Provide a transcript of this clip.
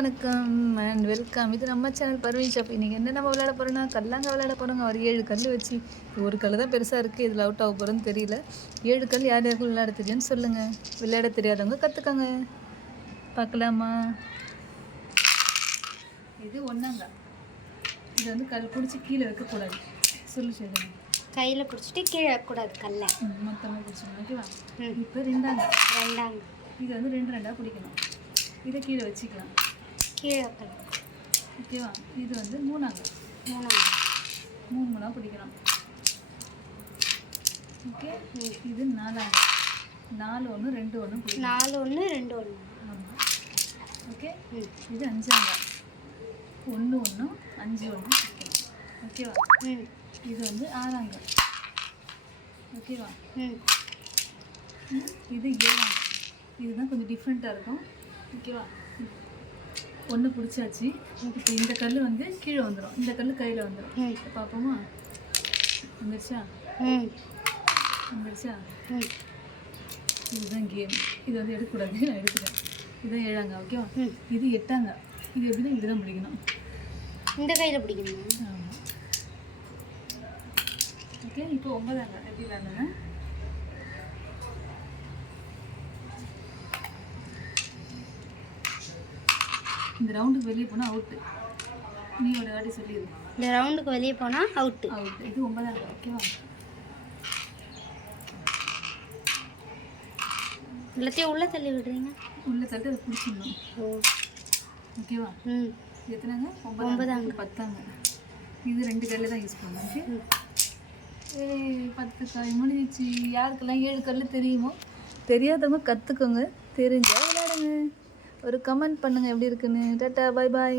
வணக்கம் and welcome. இது நம்ம சேனல் பர்வீன் ஷாப். இன்றைக்கி என்ன நம்ம விளையாட போகிறோன்னா கல்லாங்க விளையாட போகிறோங்க. ஒரு 7 கல் வச்சு, ஒரு கல் தான் பெருசாக இருக்குது, இதில் அவுட் ஆக போகிறோன்னு தெரியல. 7 கல் யார் யாருக்கு விளையாட தெரியும்னு சொல்லுங்கள். விளையாட தெரியாதவங்க கற்றுக்கங்க. பார்க்கலாமா? இது ஒன்றாங்க. இது வந்து கல் பிடிச்சி கீழே வைக்கக்கூடாது. சொல்லு சொல்லுங்க. கையில் பிடிச்சிட்டு கீழே வைக்கக்கூடாது கல்லை. மொத்தமாக பிடிச்சிக்கணும். ஓகேவா? இப்போ ரெண்டாங்க. இது வந்து ரெண்டாக பிடிக்கணும். இதை கீழே வச்சுக்கலாம். கீழே வைக்கலாம். ஓகேவா? இது வந்து மூணாங்க. மூணாக பிடிக்கலாம். ஓகே. இது நாலாங்க. 4 1 2 1 பிடிக்கும். 4 1 2 1. ஆமாம். ஓகே. இது அஞ்சாங்க. 1 1 5 1 பிடிக்கணும். ஓகேவா? இது வந்து ஆறாங்க. ஓகேவா? இது ஏழாங்க. இதுதான் கொஞ்சம் டிஃப்ரெண்ட்டாக இருக்கும். ஓகேவா? 1 பிடிச்சாச்சு. இப்போ இந்த கல் வந்து கீழே வந்துடும், இந்த கல் கையில் வந்துடும். பார்ப்போமா? வந்துருச்சா? வந்துருச்சா? இதுதான் கேம். இது வந்து எடுக்கக்கூடாது, நான் எடுத்துட்டேன். இதுதான் ஏழாங்க. ஓகேவா? இது எட்டாங்க. இது எப்படின்னா இப்படிதான் பிடிக்கணும். இந்த கையில் பிடிக்கணும். ஆமாம். ஓகே. இப்போ 9ஆங்க. எப்படி விளாடுங்க? இந்த ரவுண்டுக்கு வெளியே போனால் அவுட்டு. நீ ஒரு வாட்டி சொல்லிடு. இந்த ரவுண்டுக்கு வெளியே போனால் அவுட்டு. இது 9ஆங்க. ஓகேவா? எல்லாத்தையும் உள்ளே தள்ளி விடுறீங்க. உள்ளே தள்ளி அதை பிடிச்சிடணும். ஓகேவா? எத்தனைங்க? 9ஆங்க. 10ஆங்க. இது 2 கல் தான் யூஸ் பண்ணுங்க. 10 காய் முடிஞ்சிச்சு. யாருக்கெல்லாம் 7 கல் தெரியுமோ, தெரியாதவங்க கற்றுக்கோங்க, தெரிஞ்சால் விளையாடுங்க. ஒரு கமெண்ட் பண்ணுங்கள் எப்படி இருக்குன்னு. டாட்டா, பாய் பாய்.